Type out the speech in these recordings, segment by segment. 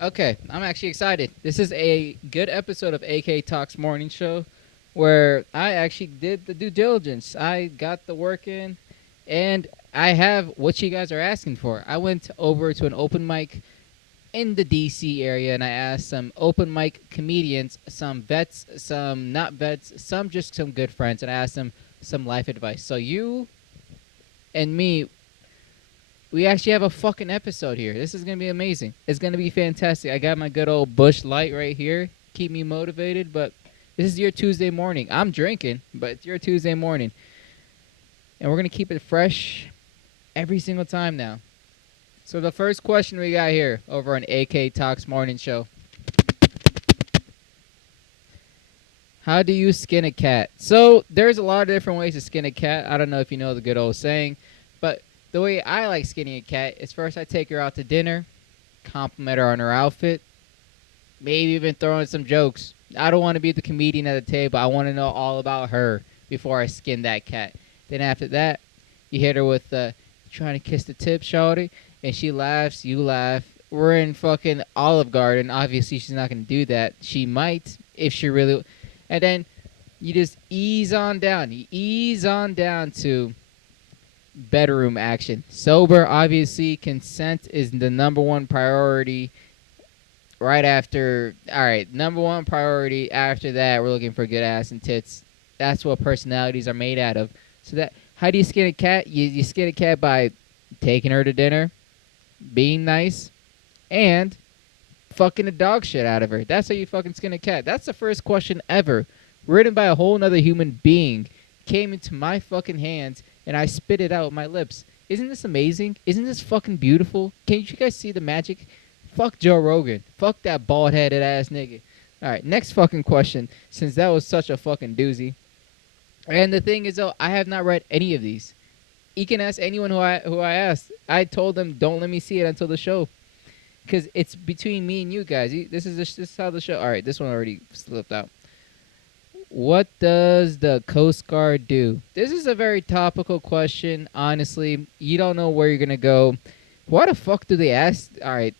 Okay, I'm actually excited. This is a good episode of AK Talks Morning Show where I actually did the due diligence. I got the work in and I have what you guys are asking for. I went over to an open mic in the DC area and I asked some open mic comedians, some vets, some not vets, some just some good friends, and I asked them some life advice. So you and me, we actually have a fucking episode here. This is gonna be amazing. It's gonna be fantastic. I got my good old Bush Light right here, keep me motivated. But this is your Tuesday morning. I'm drinking, but it's your Tuesday morning, and we're gonna keep it fresh every single time now. So the first question we got here over on AK Talks Morning Show: how do you skin a cat? So there's a lot of different ways to skin a cat. I don't know if you know the good old saying, but the way I like skinning a cat is first I take her out to dinner, compliment her on her outfit, maybe even throw in some jokes. I don't want to be the comedian at the table. I want to know all about her before I skin that cat. Then after that, you hit her with the trying to kiss the tip, shawty, and she laughs, you laugh. We're in fucking Olive Garden. Obviously, she's not going to do that. She might if she really. And then you just ease on down. You ease on down to bedroom action. Sober, obviously, consent is the number one priority. Right after, all right, number one priority. After that, we're looking for good ass and tits. That's what personalities are made out of. So that, how do you skin a cat? You skin a cat by taking her to dinner, being nice, and fucking the dog shit out of her. That's how you fucking skin a cat. That's the first question ever, written by a whole nother human being, came into my fucking hands, and I spit it out with my lips. Isn't this amazing? Isn't this fucking beautiful? Can't you guys see the magic? Fuck Joe Rogan. Fuck that bald-headed ass nigga. All right, next fucking question, since that was such a fucking doozy. And the thing is, though, I have not read any of these. You can ask anyone who I asked. I told them, don't let me see it until the show, because it's between me and you guys. This is how the show. All right, this one already slipped out. What does the Coast Guard do? This is a very topical question. Honestly, you don't know where you're gonna go. Why the fuck do they ask? All right,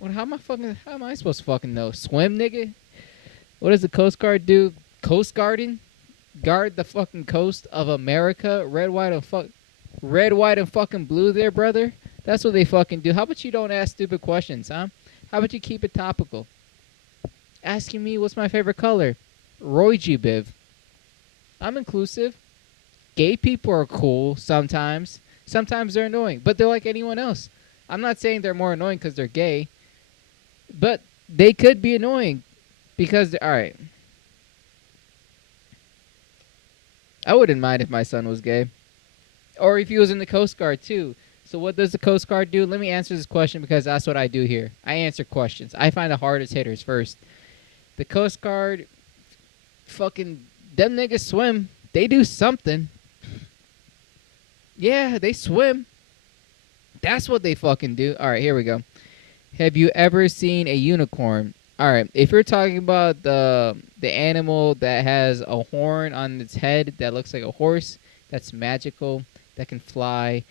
what? How am I supposed to fucking know? Swim, nigga. What does the Coast Guard do? Coast Guarding? Guard the fucking coast of America. Red, white, and fucking blue. There, brother. That's what they fucking do. How about you don't ask stupid questions, huh? How about you keep it topical? Asking me what's my favorite color? Roy G. Biv. I'm inclusive. Gay people are cool sometimes. Sometimes they're annoying, but they're like anyone else. I'm not saying they're more annoying because they're gay, but they could be annoying because, all right, I wouldn't mind if my son was gay. Or if he was in the Coast Guard too. So what does the Coast Guard do? Let me answer this question because that's what I do here. I answer questions. I find the hardest hitters first. The Coast Guard, fucking, them niggas swim. They do something. Yeah, they swim. That's what they fucking do. All right, here we go. Have you ever seen a unicorn? All right, if you're talking about the animal that has a horn on its head that looks like a horse, that's magical, that can fly.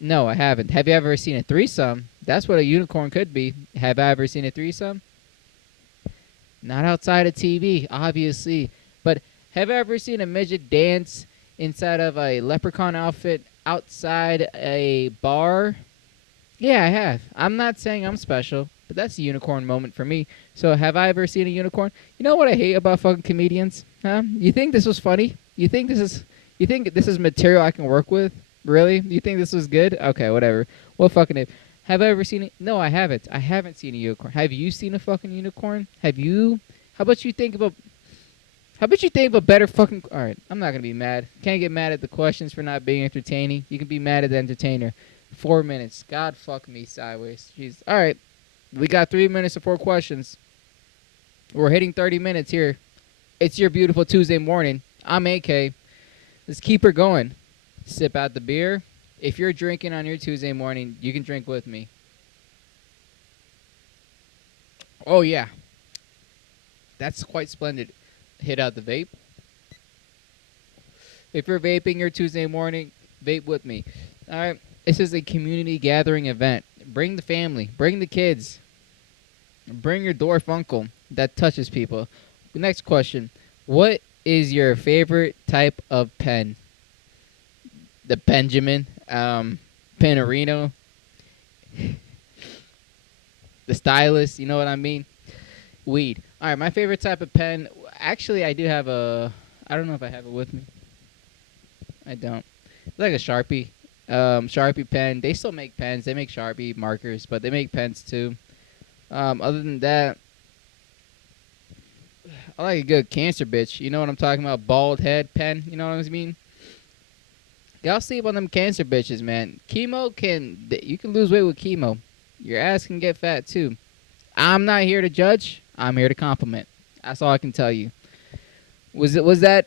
No, I haven't. Have you ever seen a threesome? That's what a unicorn could be. Have I ever seen a threesome? Not outside of TV, obviously. But have I ever seen a midget dance inside of a leprechaun outfit outside a bar? Yeah, I have. I'm not saying I'm special, but that's a unicorn moment for me. So have I ever seen a unicorn? You know what I hate about fucking comedians? Huh? You think this was funny? You think this is material I can work with? Really? You think this was good? Okay, whatever. Well, fucking it. Have I ever seen it? No, I haven't. I haven't seen a unicorn. Have you seen a fucking unicorn? Have you? How about you think of a How about you think of a better fucking... All right, I'm not going to be mad. Can't get mad at the questions for not being entertaining. You can be mad at the entertainer. 4 minutes. God fuck me sideways. Jeez. All right, we got 3 minutes and 4 questions. We're hitting 30 minutes here. It's your beautiful Tuesday morning. I'm AK. Let's keep her going. Sip out the beer. If you're drinking on your Tuesday morning, you can drink with me. Oh, yeah. That's quite splendid. Hit out the vape. If you're vaping your Tuesday morning, vape with me. All right. This is a community gathering event. Bring the family. Bring the kids. Bring your dwarf uncle that touches people. Next question. What is your favorite type of pen? The Benjamin, Penarino, the stylus, you know what I mean? Weed. All right, my favorite type of pen. Actually, I do have a. I don't know if I have it with me. I don't. It's like a Sharpie, Sharpie pen. They still make pens. They make Sharpie markers, but they make pens too. Other than that, I like a good cancer bitch. You know what I'm talking about? Bald head pen. You know what I mean? Y'all sleep on them cancer bitches, man. Chemo can. You can lose weight with chemo. Your ass can get fat too. I'm not here to judge. I'm here to compliment. That's all I can tell you. Was that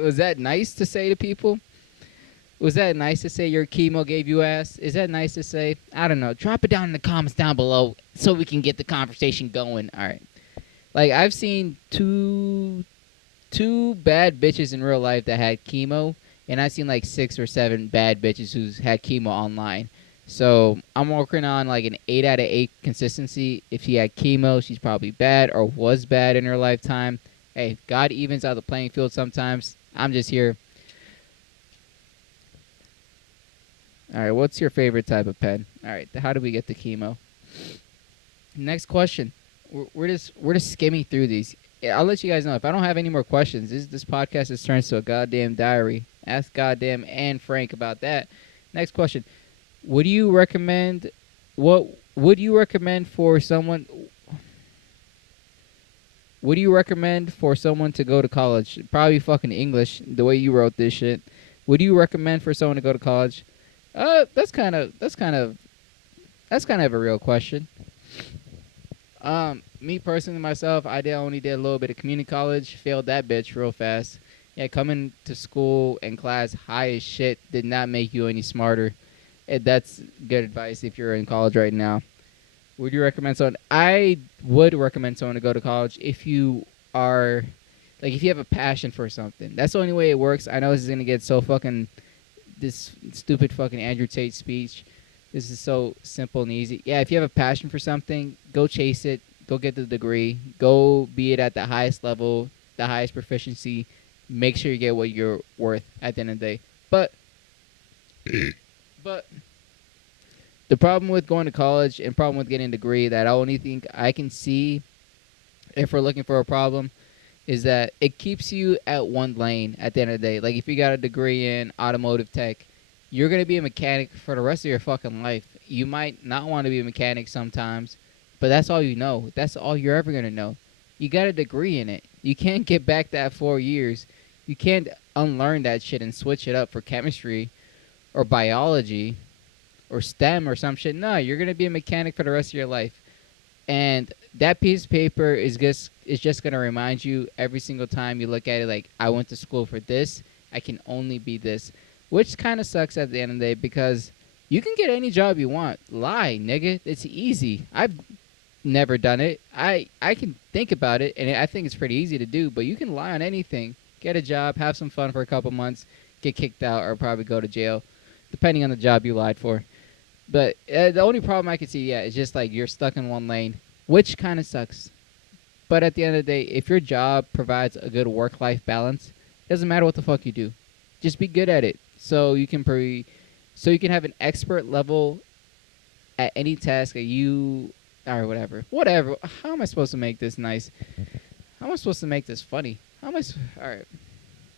was that nice to say to people? Was that nice to say your chemo gave you ass? Is that nice to say? I don't know. Drop it down in the comments down below so we can get the conversation going. All right. Like I've seen two bad bitches in real life that had chemo, and I've seen like 6 or 7 bad bitches who's had chemo online. So I'm working on like an 8 out of 8 consistency. If she had chemo, she's probably bad or was bad in her lifetime. Hey, God evens out the playing field sometimes. I'm just here. All right, what's your favorite type of pen? All right, how do we get to chemo? Next question. We're just skimming through these. Yeah, I'll let you guys know if I don't have any more questions. This podcast has turned to a goddamn diary. Ask goddamn Anne Frank about that. Next question. Would you recommend what would you recommend for someone Would you recommend for someone to go to college? Probably fucking English, the way you wrote this shit. Would you recommend for someone to go to college? That's kind of a real question. Me personally, myself, only did a little bit of community college. Failed that bitch real fast. Yeah, coming to school and class high as shit did not make you any smarter. That's good advice if you're in college right now. Would you recommend someone? I would recommend someone to go to college if you are, like, if you have a passion for something. That's the only way it works. I know this is gonna get so fucking this stupid fucking Andrew Tate speech. This is so simple and easy. Yeah, if you have a passion for something, go chase it. Go get the degree. Go be it at the highest level, the highest proficiency. Make sure you get what you're worth at the end of the day. But, but the problem with going to college and problem with getting a degree that I only think I can see if we're looking for a problem is that it keeps you at one lane at the end of the day. Like if you got a degree in automotive tech, you're going to be a mechanic for the rest of your fucking life. You might not want to be a mechanic sometimes, but that's all you know. That's all you're ever going to know. You got a degree in it. You can't get back that 4 years. You can't unlearn that shit and switch it up for chemistry or biology or STEM or some shit. No, you're going to be a mechanic for the rest of your life. And that piece of paper is just gonna remind you every single time you look at it like I went to school for this, I can only be this. Which kinda sucks at the end of the day because you can get any job you want. Lie, nigga. It's easy. I've never done it. I can think about it and I think it's pretty easy to do, but you can lie on anything. Get a job, have some fun for a couple months, get kicked out or probably go to jail, depending on the job you lied for. But the only problem I could see, is just like you're stuck in one lane, which kind of sucks. But at the end of the day, if your job provides a good work-life balance, it doesn't matter what the fuck you do. Just be good at it, so you can have an expert level at any task that you or whatever. Whatever. How am I supposed to make this nice? How am I supposed to make this funny? All right.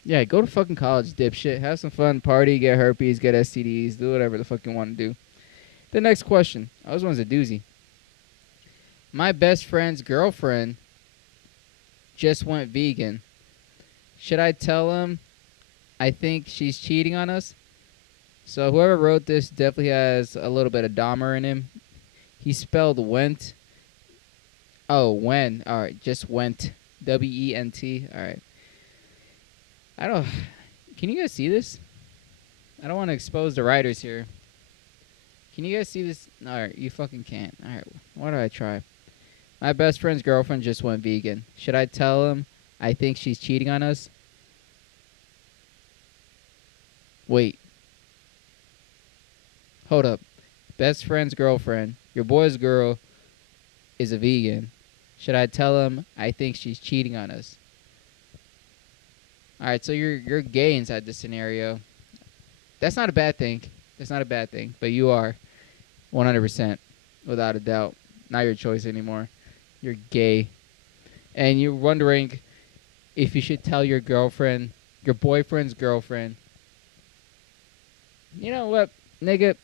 Yeah, go to fucking college, dipshit. Have some fun, party, get herpes, get STDs, do whatever the fuck you want to do. The next question. Oh, this one's a doozy. My best friend's girlfriend just went vegan. Should I tell him I think she's cheating on us? So whoever wrote this definitely has a little bit of Dahmer in him. He spelled went. Oh, when. All right, just went. W-E-N-T. All right. I don't. Can you guys see this? I don't want to expose the writers here. Can you guys see this? All right, you fucking can't. All right, why do I try? My best friend's girlfriend just went vegan. Should I tell him I think she's cheating on us? Wait. Hold up. Best friend's girlfriend, your boy's girl, is a vegan. Should I tell him I think she's cheating on us? All right, so you're gay inside this scenario. That's not a bad thing. That's not a bad thing, but you are 100% without a doubt. Not your choice anymore. You're gay. And you're wondering if you should tell your girlfriend, your boyfriend's girlfriend, you know what, nigga,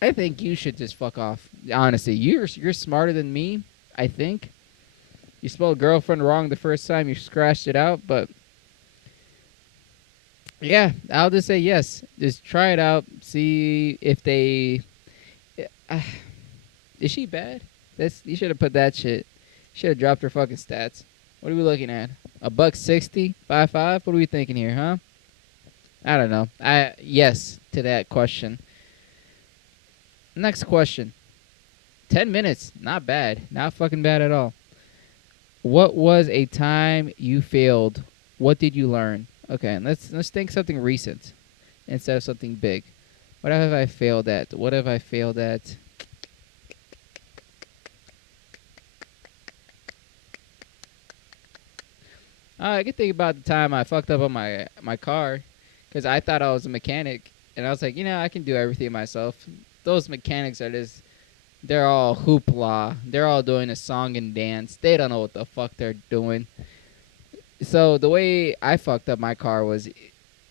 I think you should just fuck off. Honestly, you're smarter than me, I think. You spelled girlfriend wrong the first time you scratched it out, but yeah, I'll just say yes. Just try it out. See if they. Uh, is she bad? You should have put that shit. Should have dropped her fucking stats. What are we looking at? A buck 60, 5'5"? What are we thinking here, huh? I don't know. Yes to that question. Next question. 10 minutes. Not bad. Not fucking bad at all. What was a time you failed? What did you learn? Okay, let's think something recent instead of something big. What have I failed at? What have I failed at? I can think about the time I fucked up on my car because I thought I was a mechanic. And I was like, I can do everything myself. Those mechanics are just, they're all hoopla. They're all doing a song and dance. They don't know what the fuck they're doing. So the way I fucked up my car was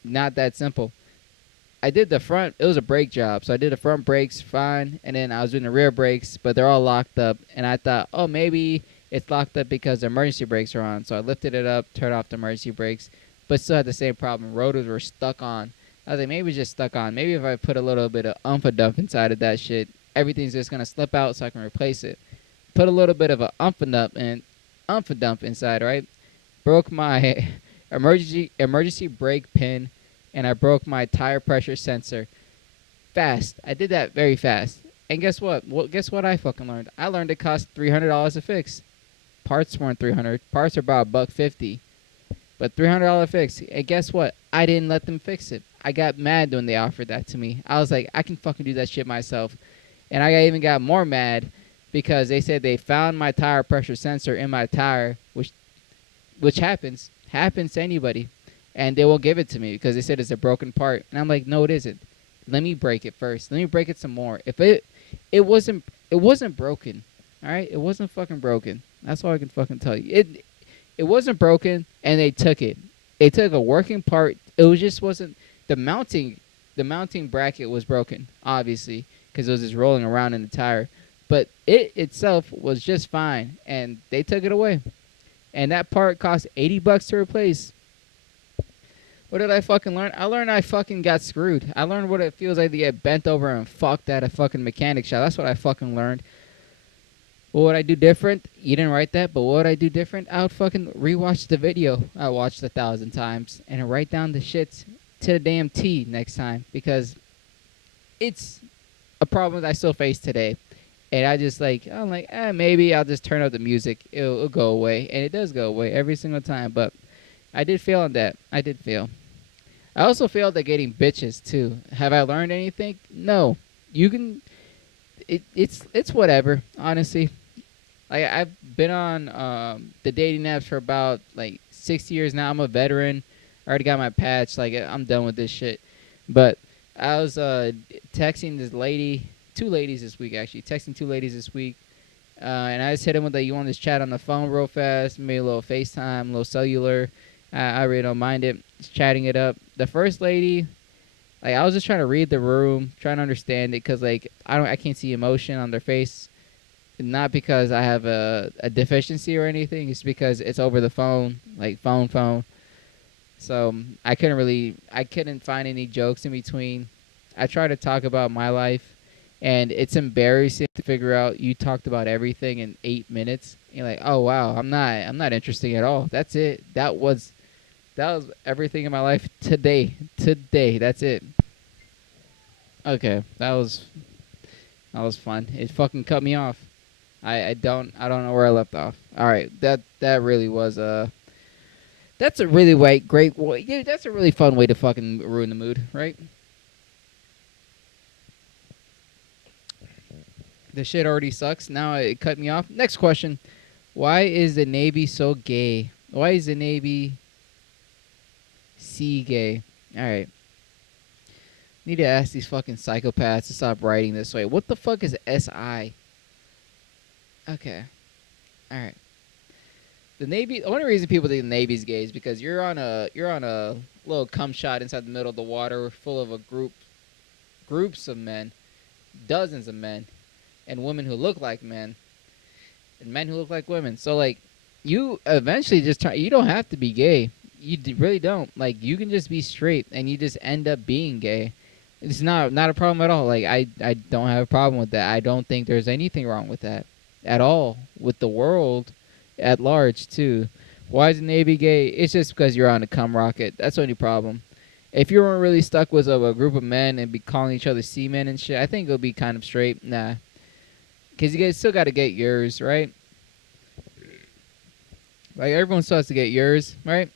not that simple. I did the front. It was a brake job. So I did the front brakes fine. And then I was doing the rear brakes, but they're all locked up. And I thought, oh, maybe it's locked up because the emergency brakes are on. So I lifted it up, turned off the emergency brakes, but still had the same problem. Rotors were stuck on. I was like, maybe it's just stuck on. Maybe if I put a little bit of umpa-dump inside of that shit, everything's just going to slip out so I can replace it. Put a little bit of a umpa-dump inside, right? Broke my emergency brake pin, and I broke my tire pressure sensor. Fast. I did that very fast. And guess what? Guess what I fucking learned? I learned it cost $300 to fix. Parts weren't $300. Parts are about $150. But $300 fix. And guess what? I didn't let them fix it. I got mad when they offered that to me. I was like, I can fucking do that shit myself. And I even got more mad because they said they found my tire pressure sensor in my tire, which happens to anybody, and they won't give it to me because they said it's a broken part. And I'm like, no, it isn't. Let me break it first. Let me break it some more. If it wasn't broken, all right, it wasn't fucking broken. That's all I can fucking tell you. It wasn't broken, and they took it. They took a working part. It just wasn't the mounting bracket was broken, obviously, because it was just rolling around in the tire. But it itself was just fine, and they took it away. And that part cost $80 to replace. What did I fucking learn? I learned I fucking got screwed. I learned what it feels like to get bent over and fucked at a fucking mechanic shop. That's what I fucking learned. What would I do different? You didn't write that, but what would I do different? I would fucking rewatch the video I watched 1,000 times and write down the shit to the damn T next time, because it's a problem that I still face today. And I'm like, maybe I'll just turn up the music. It'll go away. And it does go away every single time. But I did fail on that. I did fail. I also failed at getting bitches, too. Have I learned anything? No. You can... It's whatever, honestly. Like, I've been on the dating apps for about, 6 years now. I'm a veteran. I already got my patch. I'm done with this shit. But I was texting this lady... two ladies this week, actually. Texting two ladies this week. And I just hit them with you want to chat on the phone real fast. Maybe a little FaceTime, a little cellular. I really don't mind it. Just chatting it up. The first lady, I was just trying to read the room, trying to understand it, because, I can't see emotion on their face. Not because I have a deficiency or anything. It's because it's over the phone, phone. So I couldn't find any jokes in between. I tried to talk about my life. And it's embarrassing to figure out you talked about everything in 8 minutes. You're like, oh wow, I'm not interesting at all. That's it. That was everything in my life today. That's it. Okay, that was fun. It fucking cut me off. I don't know where I left off. All right, that really was that's a really great way. Yeah, that's a really fun way to fucking ruin the mood, right? The shit already sucks. Now it cut me off. Next question. Why is the Navy so gay? Why is the Navy sea gay? All right. Need to ask these fucking psychopaths to stop writing this way. What the fuck is SI? Okay. All right. The Navy. The only reason people think the Navy's gay is because you're on a little cum shot inside the middle of the water, full of groups of men, dozens of men, and women who look like men, and men who look like women. So like, you eventually just try. You don't have to be gay. Really don't. Like, you can just be straight, and you just end up being gay. It's not a problem at all. Like, I don't have a problem with that. I don't think there's anything wrong with that at all. With the world at large too. Why is the Navy gay? It's just because you're on a cum rocket. That's the only problem. If you weren't really stuck with a group of men and be calling each other seamen and shit, I think it'll be kind of straight. Nah, because you guys still got to get yours, right? Like, everyone still has to get yours, right?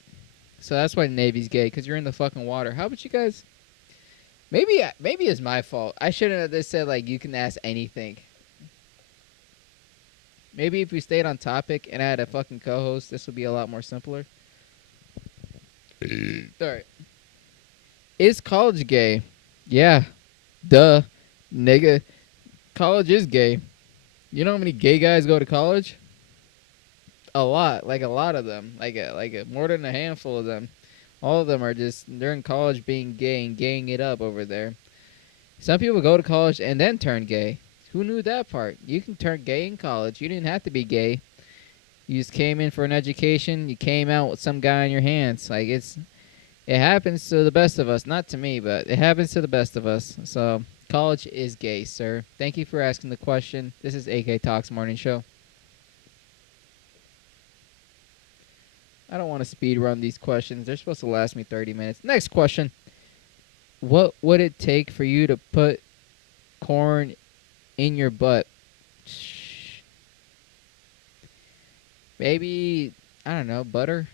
So that's why the Navy's gay, because you're in the fucking water. How about you guys? Maybe it's my fault. I shouldn't have just said, like, you can ask anything. Maybe if we stayed on topic and I had a fucking co-host, this would be a lot more simpler. Alright. Is college gay? Yeah. Duh. Nigga. College is gay. You know how many gay guys go to college? A lot. Like, a lot of them. More than a handful of them. All of them are just, they're in college being gay and gaying it up over there. Some people go to college and then turn gay. Who knew that part? You can turn gay in college. You didn't have to be gay. You just came in for an education. You came out with some guy in your hands. Like, it happens to the best of us. Not to me, but it happens to the best of us. So, college is gay, sir. Thank you for asking the question. This is AK Talks Morning Show. I don't want to speed run these questions. They're supposed to last me 30 minutes. Next question. What would it take for you to put corn in your butt? Maybe, I don't know, butter?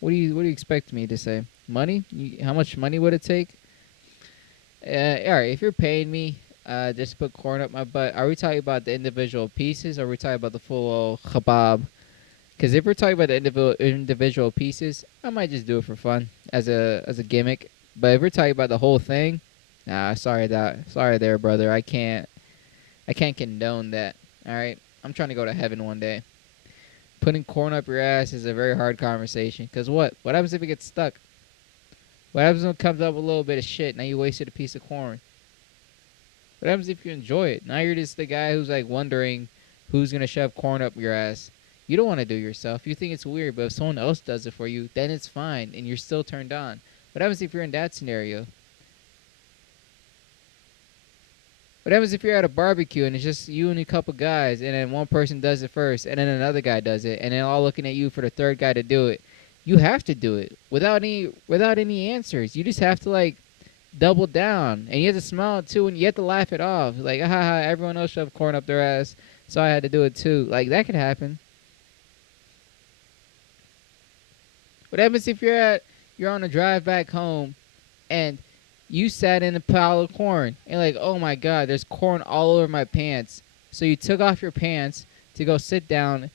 What do you expect me to say? Money? How much money would it take? All right, if you're paying me just to put corn up my butt, are we talking about the individual pieces, or are we talking about the full old kebab? Because if we're talking about the individual pieces, I might just do it for fun as a gimmick. But if we're talking about the whole thing, nah, sorry there, brother. I can't condone that. All right, I'm trying to go to heaven one day. Putting corn up your ass is a very hard conversation. Because what happens if it gets stuck? What happens when it comes up with a little bit of shit? Now you wasted a piece of corn. What happens if you enjoy it? Now you're just the guy who's like wondering who's gonna shove corn up your ass. You don't want to do it yourself. You think it's weird, but if someone else does it for you, then it's fine, and you're still turned on. What happens if you're in that scenario? What happens if you're at a barbecue and it's just you and a couple guys, and then one person does it first, and then another guy does it, and then all looking at you for the third guy to do it? You have to do it without any answers. You just have to like double down, and you have to smile too, and you have to laugh it off. Like, haha, everyone else shoved corn up their ass, so I had to do it too. Like, that could happen. What happens if you're on a drive back home, and you sat in a pile of corn, and like, oh my god, there's corn all over my pants. So you took off your pants to go sit down,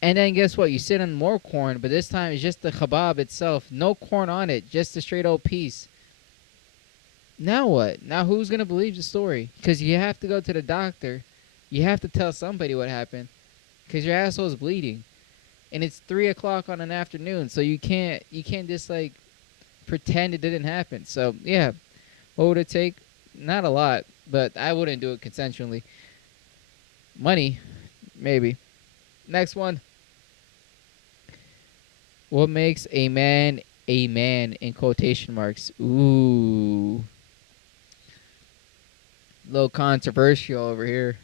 and then guess what? You sit on more corn, but this time it's just the kebab itself. No corn on it, just a straight old piece. Now what? Now who's going to believe the story? Because you have to go to the doctor. You have to tell somebody what happened. Because your asshole's bleeding. And it's 3 o'clock on an afternoon, so you can't just like pretend it didn't happen. So yeah, what would it take? Not a lot, but I wouldn't do it consensually. Money, maybe. Next one. What makes a man in quotation marks? Ooh, a little controversial over here.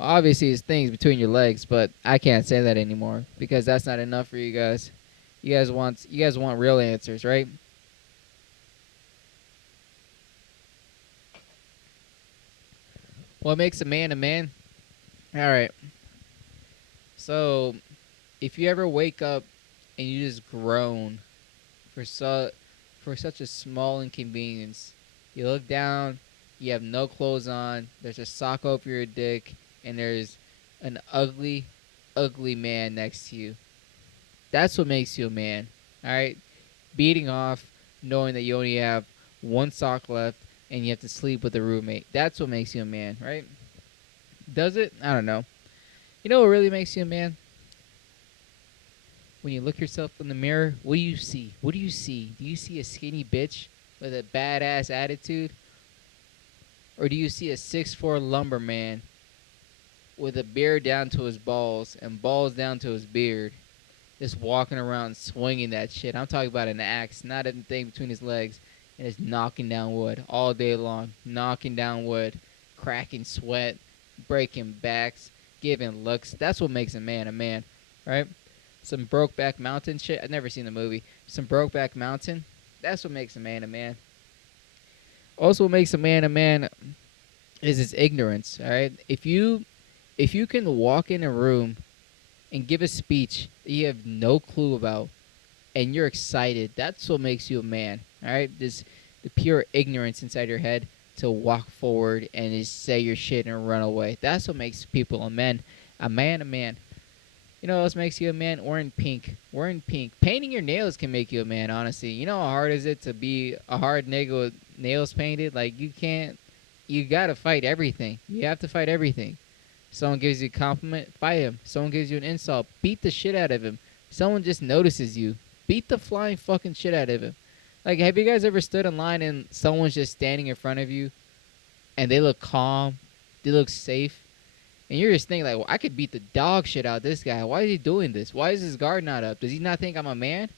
Obviously, it's things between your legs, but I can't say that anymore because that's not enough for you guys. You guys want real answers, right? What makes a man a man? All right. So, if you ever wake up and you just groan for such a small inconvenience, you look down You have no clothes on. There's a sock over your dick, and there's an ugly, ugly man next to you. That's what makes you a man. All right, beating off, knowing that you only have one sock left, and you have to sleep with a roommate. That's what makes you a man, right? Does it? I don't know. You know what really makes you a man? When you look yourself in the mirror, what do you see? What do you see? Do you see a skinny bitch with a badass attitude? Or do you see a 6'4" lumberman with a beard down to his balls and balls down to his beard, just walking around swinging that shit? I'm talking about an axe, not a thing between his legs, and just knocking down wood all day long, knocking down wood, cracking sweat, breaking backs, giving looks. That's what makes a man, right? Some Brokeback Mountain shit. I've never seen the movie. Some Brokeback Mountain. That's what makes a man a man. Also, what makes a man is his ignorance. All right. If you can walk in a room and give a speech that you have no clue about, and you're excited, that's what makes you a man. All right. This the pure ignorance inside your head to walk forward and just say your shit and run away. That's what makes people a man. A man, a man. You know what else makes you a man? Wearing pink. Wearing pink. Painting your nails can make you a man, honestly. You know how hard is it to be a hard nigga with nails painted? Like, you can't. You gotta fight everything. You have to fight everything. Someone gives you a compliment, fight him. Someone gives you an insult, beat the shit out of him. Someone just notices you, beat the flying fucking shit out of him. Like, have you guys ever stood in line and someone's just standing in front of you and they look calm, they look safe? And you're just thinking, like, well, I could beat the dog shit out of this guy. Why is he doing this? Why is his guard not up? Does he not think I'm a man?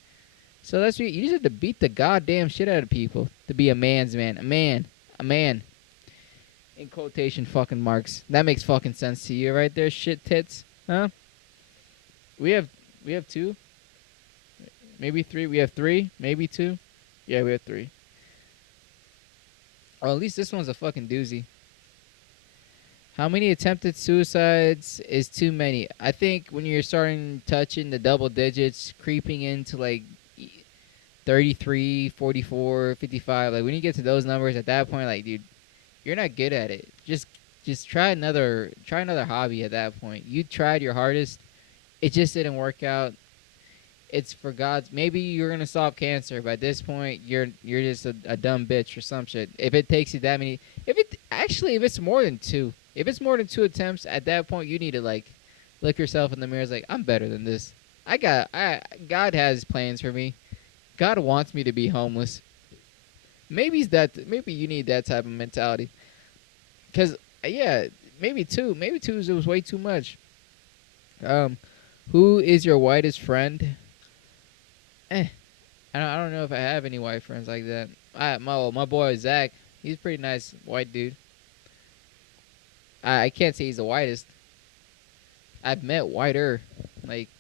So that's what you just have to beat the goddamn shit out of people to be a man's man. A man. A man. In quotation fucking marks. That makes fucking sense to you right there, shit tits. Huh? We have two? Maybe three? We have three? Maybe two? Yeah, we have three. Or at least this one's a fucking doozy. How many attempted suicides is too many? I think when you're starting touching the double digits, creeping into like 33, 44, 55, like when you get to those numbers at that point, like, dude, you're not good at it. Just try another hobby at that point. You tried your hardest. It just didn't work out. It's for God's. Maybe you're gonna solve cancer, but at this point, you're just a dumb bitch or some shit. If it takes you that many, if it's more than two, if it's more than two attempts, at that point you need to like look yourself in the mirror. It's like, I'm better than this. God has plans for me. God wants me to be homeless. Maybe you need that type of mentality. Cause yeah, maybe two was way too much. Who is your whitest friend? I don't know if I have any white friends like that. My boy Zach, he's a pretty nice white dude. I can't say he's the whitest. I've met whiter, like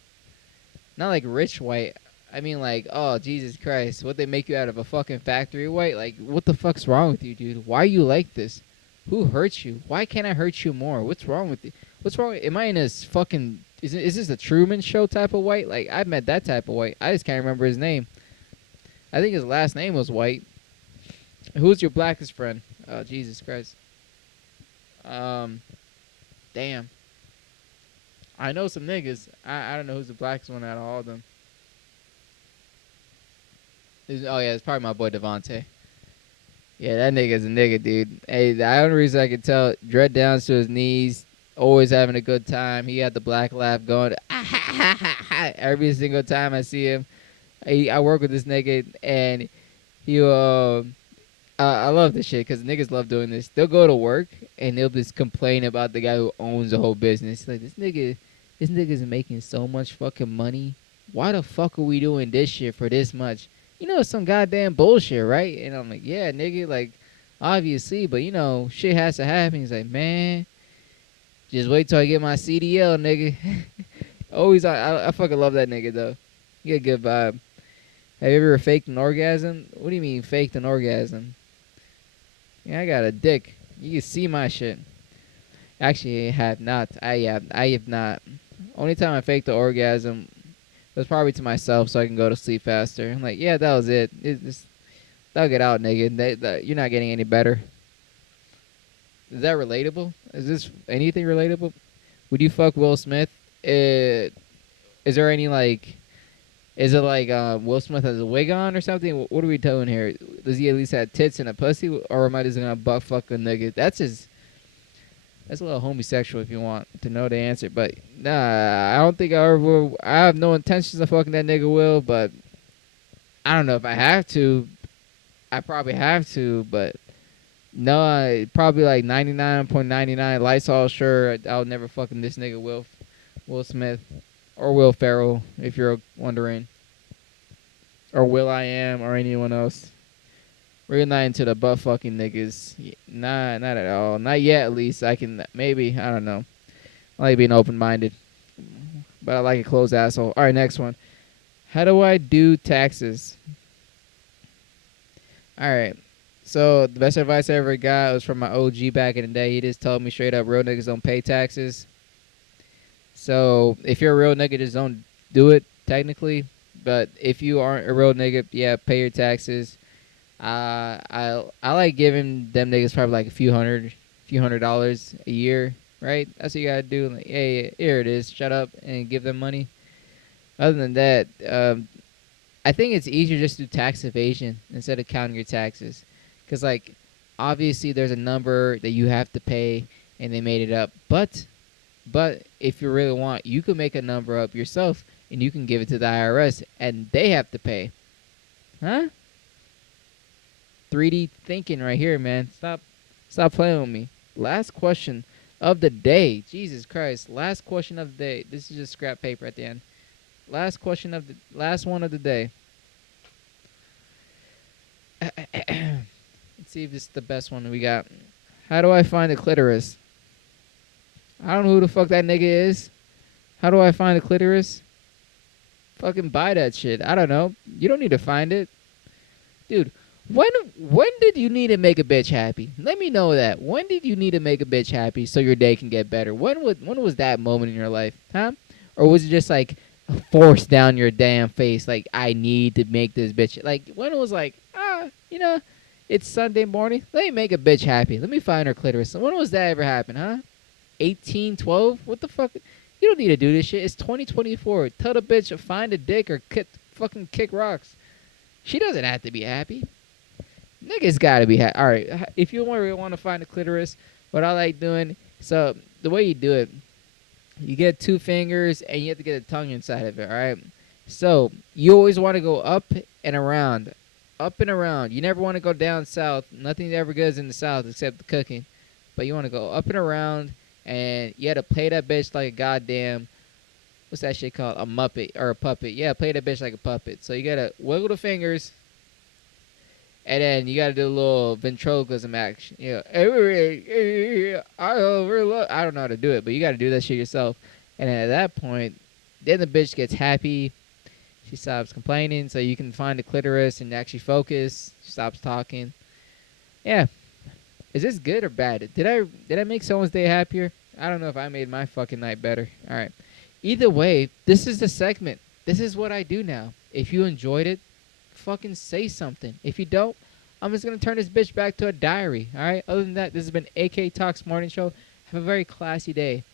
not like rich white. I mean like, oh Jesus Christ, what they make you out of a fucking factory white? Like, what the fuck's wrong with you, dude? Why are you like this? Who hurt you? Why can't I hurt you more? What's wrong with you? What's wrong? Am I in this fucking? Is this a Truman Show type of white? Like, I've met that type of white. I just can't remember his name. I think his last name was White. Who's your blackest friend? Oh Jesus Christ. Damn. I know some niggas. I don't know who's the blackest one out of all of them. Oh yeah, it's probably my boy Devontae. Yeah, that nigga's a nigga, dude. Hey, the only reason I can tell, dread down to his knees, always having a good time. He had the black laugh going every single time I see him. I work with this nigga, and he I love this shit because niggas love doing this. They'll go to work and they'll just complain about the guy who owns the whole business. Like, this nigga's making so much fucking money. Why the fuck are we doing this shit for this much? You know, some goddamn bullshit, right? And I'm like, yeah, nigga, like, obviously, but you know, shit has to happen. He's like, man, just wait till I get my CDL, nigga. Always, I fucking love that nigga though. You get a good vibe. Have you ever faked an orgasm? What do you mean faked an orgasm? Yeah, I got a dick. You can see my shit. Actually, I have not. I have not. Only time I faked the orgasm was probably to myself so I can go to sleep faster. I'm like, yeah, that was it. Thug it out, nigga. You're not getting any better. Is that relatable? Is this anything relatable? Would you fuck Will Smith? Is there any like? Is it like Will Smith has a wig on or something? What are we doing here? Does he at least have tits and a pussy, or am I just gonna buck fuck a nigga? That's a little homosexual if you want to know the answer. But nah, I don't think I ever will. I have no intentions of fucking that nigga Will, but I don't know if I have to. I probably have to, but no, probably like 99.99 Lysol sure I'll never fucking this nigga Will Smith or Will Ferrell if you're wondering, or Will I Am or anyone else. We're not into the butt fucking niggas. Nah, not at all. Not yet, at least. I can maybe. I don't know. I like being open minded, but I like a closed asshole. All right, next one. How do I do taxes? All right. So the best advice I ever got was from my OG back in the day. He just told me straight up, real niggas don't pay taxes. So if you're a real nigga, just don't do it technically. But if you aren't a real nigga, yeah, pay your taxes. I like giving them niggas probably like a few hundred dollars a year, right? That's what you gotta do. Like, hey, here it is. Shut up and give them money. Other than that, I think it's easier just to do tax evasion instead of counting your taxes, because like obviously there's a number that you have to pay and they made it up. But if you really want, you can make a number up yourself and you can give it to the IRS and they have to pay. Huh? 3D thinking right here, man. Stop playing with me. Last question of the day. Jesus Christ. Last question of the day. This is just scrap paper at the end. Last one of the day. Let's see if this is the best one we got. How do I find a clitoris? I don't know who the fuck that nigga is. How do I find a clitoris? Fucking buy that shit. I don't know. You don't need to find it. Dude, when did you need to make a bitch happy? Let me know that. When did you need to make a bitch happy so your day can get better? When was that moment in your life? Huh? Or was it just like forced down your damn face like I need to make this bitch, like when it was like, it's Sunday morning, let me make a bitch happy, let me find her clitoris. When was that ever happen, huh? 18, 12? What the fuck? You don't need to do this shit. It's 2024. Tell the bitch to find a dick or fucking kick rocks. She doesn't have to be happy. Niggas gotta be happy. Alright, if you really want to find a clitoris, what I like doing, so the way you do it, you get 2 fingers and you have to get a tongue inside of it, alright? So you always want to go up and around. Up and around. You never want to go down south. Nothing ever goes in the south except the cooking. But you want to go up and around, and you had to play that bitch like a goddamn, what's that shit called? A muppet or a puppet. Yeah, play that bitch like a puppet. So you gotta wiggle the fingers, and then you gotta do a little ventriloquism action. I don't know how to do it, but you gotta do that shit yourself. And at that point, then the bitch gets happy. She stops complaining, so you can find the clitoris and actually focus. She stops talking. Yeah. Is this good or bad? Did I make someone's day happier? I don't know if I made my fucking night better. All right. Either way, this is the segment. This is what I do now. If you enjoyed it, fucking say something. If you don't, I'm just going to turn this bitch back to a diary. All right? Other than that, this has been AK Talks Morning Show. Have a very classy day.